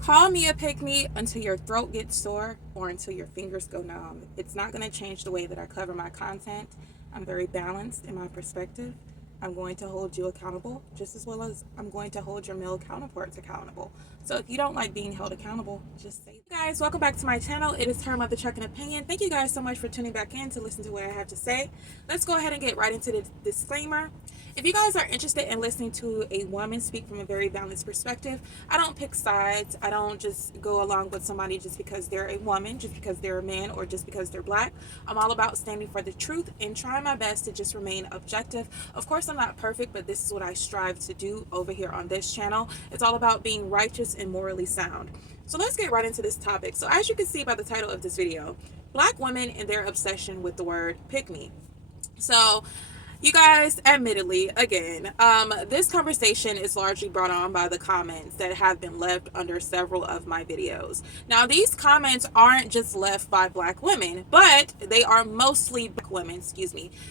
Call me a pick me until your throat gets sore or until your fingers go numb. It's not going to change the way that I cover my content. I'm very balanced in my perspective. I'm going to hold you accountable just as well as I'm going to hold your male counterparts accountable. So if you don't like being held accountable, just say, hey guys, welcome back to my channel. It is Her Mother Truck and Opinion. Thank you guys so much for tuning back in to listen to what I have to say. Let's go ahead and get right into the disclaimer. If you guys are interested in listening to a woman speak from a very balanced perspective, I don't pick sides. I don't just go along with somebody just because they're a woman, just because they're a man, or just because they're black. I'm all about standing for the truth and trying my best to just remain objective. Of course, I'm not perfect, but this is what I strive to do over here on this channel. It's all about being righteous and morally sound. So let's get right into this topic. So as you can see by the title of this video, black women and their obsession with the word pick me. So you guys, admittedly, again, this conversation is largely brought on by the comments that have been left under several of my videos. Now, these comments aren't just left by black women, but they are mostly black women,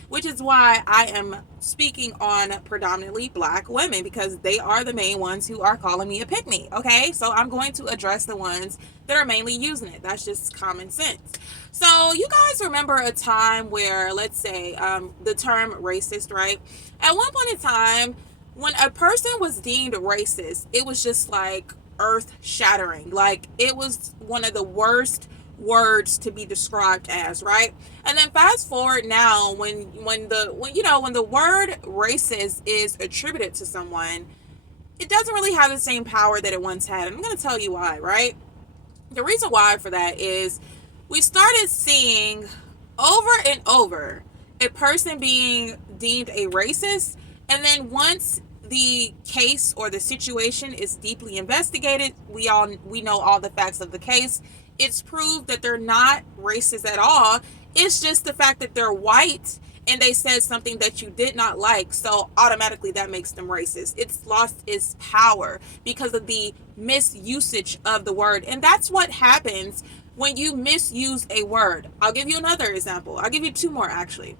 which is why I am speaking on predominantly black women, because they are the main ones who are calling me a pick-me, okay? So I'm going to address the ones that are mainly using it. That's just common sense. So you guys remember a time where, let's say, the term racist, right? At one point in time, when a person was deemed racist, it was just like earth shattering. Like, it was one of the worst words to be described as, right? And then fast forward now, when the word racist is attributed to someone, it doesn't really have the same power that it once had. And I'm going to tell you why, right? The reason why for that is we started seeing over and over a person being deemed a racist, and then once the case or the situation is deeply investigated, we know all the facts of the case. It's proved that they're not racist at all. It's just the fact that they're white and they said something that you did not like, so automatically that makes them racist. It's lost its power because of the misusage of the word. And that's what happens when you misuse a word. I'll give you another example. I'll give you two more, actually.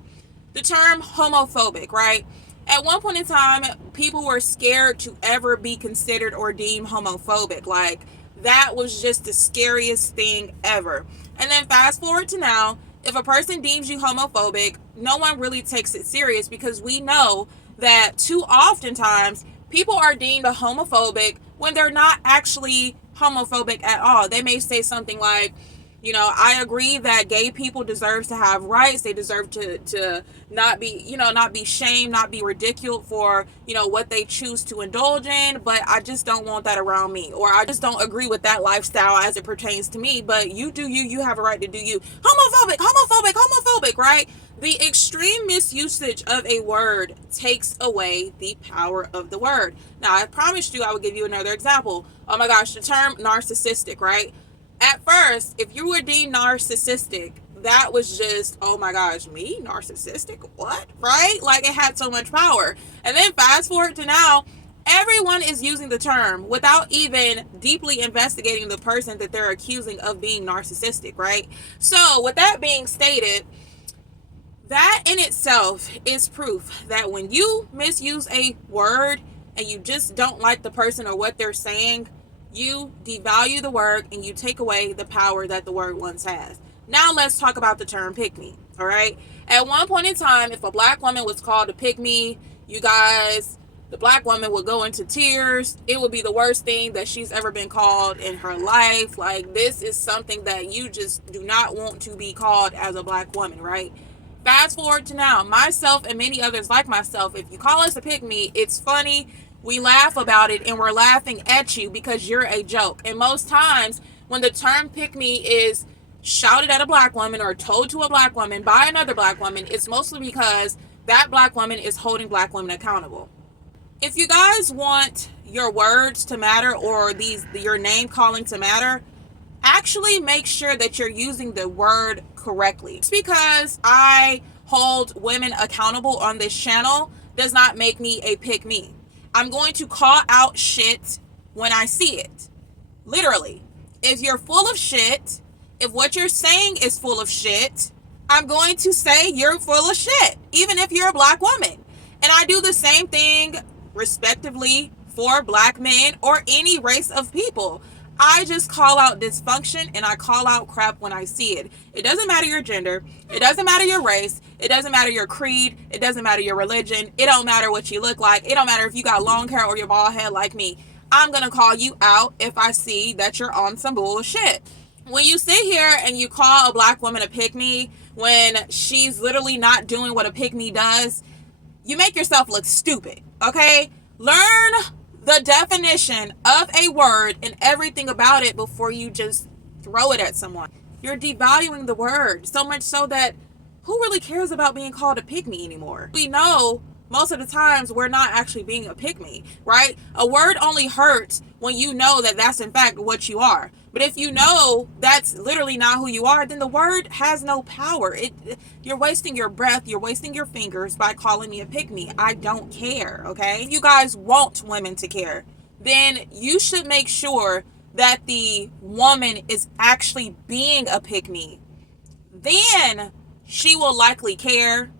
The term homophobic, right? At one point in time, people were scared to ever be considered or deemed homophobic. Like, that was just the scariest thing ever. And then fast forward to now, if a person deems you homophobic, no one really takes it serious, because we know that too oftentimes people are deemed a homophobic when they're not actually homophobic at all. They may say something like, I agree that gay people deserve to have rights. They deserve to not be shamed, not be ridiculed for, what they choose to indulge in. But I just don't want that around me. Or I just don't agree with that lifestyle as it pertains to me. But you do you. You have a right to do you. Homophobic, right? The extreme misusage of a word takes away the power of the word. Now, I promised you I would give you another example. Oh my gosh, the term narcissistic, right? At first, if you were deemed narcissistic, that was just, oh my gosh, me? Narcissistic? What? Right? Like, it had so much power. And then fast forward to now, everyone is using the term without even deeply investigating the person that they're accusing of being narcissistic, right? So, with that being stated, that in itself is proof that when you misuse a word and you just don't like the person or what they're saying, you devalue the word and you take away the power that the word once has. Now let's talk about the term pick me, all right? At one point in time, if a black woman was called a pick me, you guys, the black woman would go into tears. It would be the worst thing that she's ever been called in her life. Like, this is something that you just do not want to be called as a black woman, right? Fast forward to now, myself and many others like myself, if you call us a pick me, it's funny. We laugh about it and we're laughing at you because you're a joke. And most times when the term pick me is shouted at a black woman or told to a black woman by another black woman, it's mostly because that black woman is holding black women accountable. If you guys want your words to matter or your name calling to matter, actually make sure that you're using the word correctly. Just because I hold women accountable on this channel does not make me a pick me. I'm going to call out shit when I see it. Literally. If you're full of shit, if what you're saying is full of shit, I'm going to say you're full of shit, even if you're a black woman. And I do the same thing respectively for black men or any race of people. I just call out dysfunction and I call out crap when I see it. It doesn't matter your gender. It doesn't matter your race. It doesn't matter your creed. It doesn't matter your religion. It don't matter what you look like. It don't matter if you got long hair or your bald head like me. I'm going to call you out if I see that you're on some bullshit. When you sit here and you call a black woman a pick-me when she's literally not doing what a pick-me does, you make yourself look stupid, okay? Learn the definition of a word and everything about it before you just throw it at someone. You're devaluing the word so much so that who really cares about being called a pick-me anymore? We know most of the times we're not actually being a pick-me, right? A word only hurts when you know that that's in fact what you are. But if you know that's literally not who you are, then the word has no power. You're wasting your breath, you're wasting your fingers by calling me a pick-me. I don't care, okay? If you guys want women to care, then you should make sure that the woman is actually being a pick-me. Then she will likely care.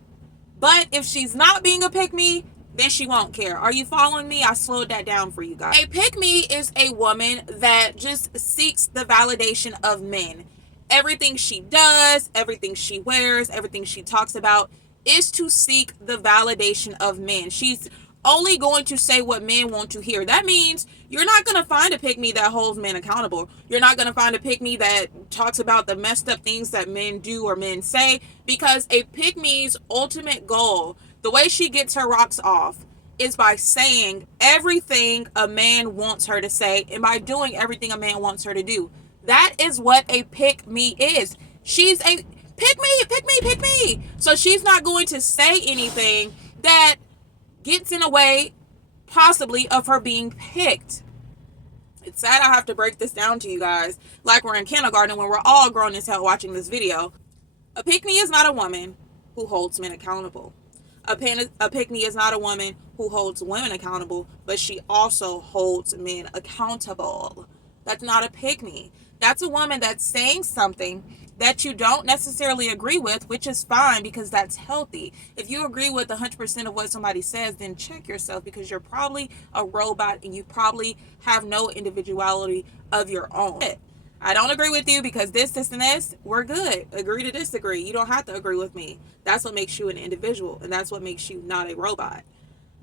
But if she's not being a pick-me, then she won't care. Are you following me? I slowed that down for you guys. A pick-me is a woman that just seeks the validation of men. Everything she does, everything she wears, everything she talks about is to seek the validation of men. She's only going to say what men want to hear. That means you're not going to find a pick-me that holds men accountable. You're not going to find a pick-me that talks about the messed up things that men do or men say, because a pick-me's ultimate goal, the way she gets her rocks off, is by saying everything a man wants her to say and by doing everything a man wants her to do. That is what a pick-me is. She's a pick-me, pick-me, pick-me. So she's not going to say anything that gets in the way, possibly, of her being picked. It's sad I have to break this down to you guys like we're in kindergarten when we're all grown as hell watching this video. A pick-me is not a woman who holds men accountable. A pick-me is not a woman who holds women accountable, but she also holds men accountable. That's not a pick-me. That's a woman that's saying something that you don't necessarily agree with, which is fine because that's healthy. If you agree with 100% of what somebody says, then check yourself, because you're probably a robot and you probably have no individuality of your own. I don't agree with you because this, and this, we're good. Agree to disagree. You don't have to agree with me. That's what makes you an individual, and that's what makes you not a robot.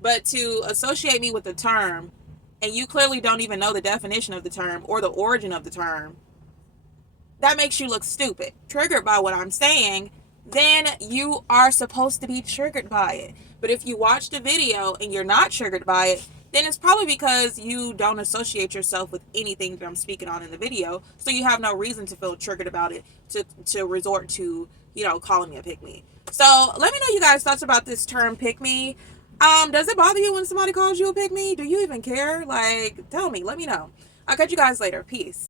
But to associate me with the term, and you clearly don't even know the definition of the term or the origin of the term, that makes you look stupid. Triggered by what I'm saying, then you are supposed to be triggered by it. But if you watch the video and you're not triggered by it, then it's probably because you don't associate yourself with anything that I'm speaking on in the video. So you have no reason to feel triggered about it to resort to, calling me a pick-me. So let me know you guys' thoughts about this term pick-me. Does it bother you when somebody calls you a pick-me? Do you even care? Tell me. Let me know. I'll catch you guys later. Peace.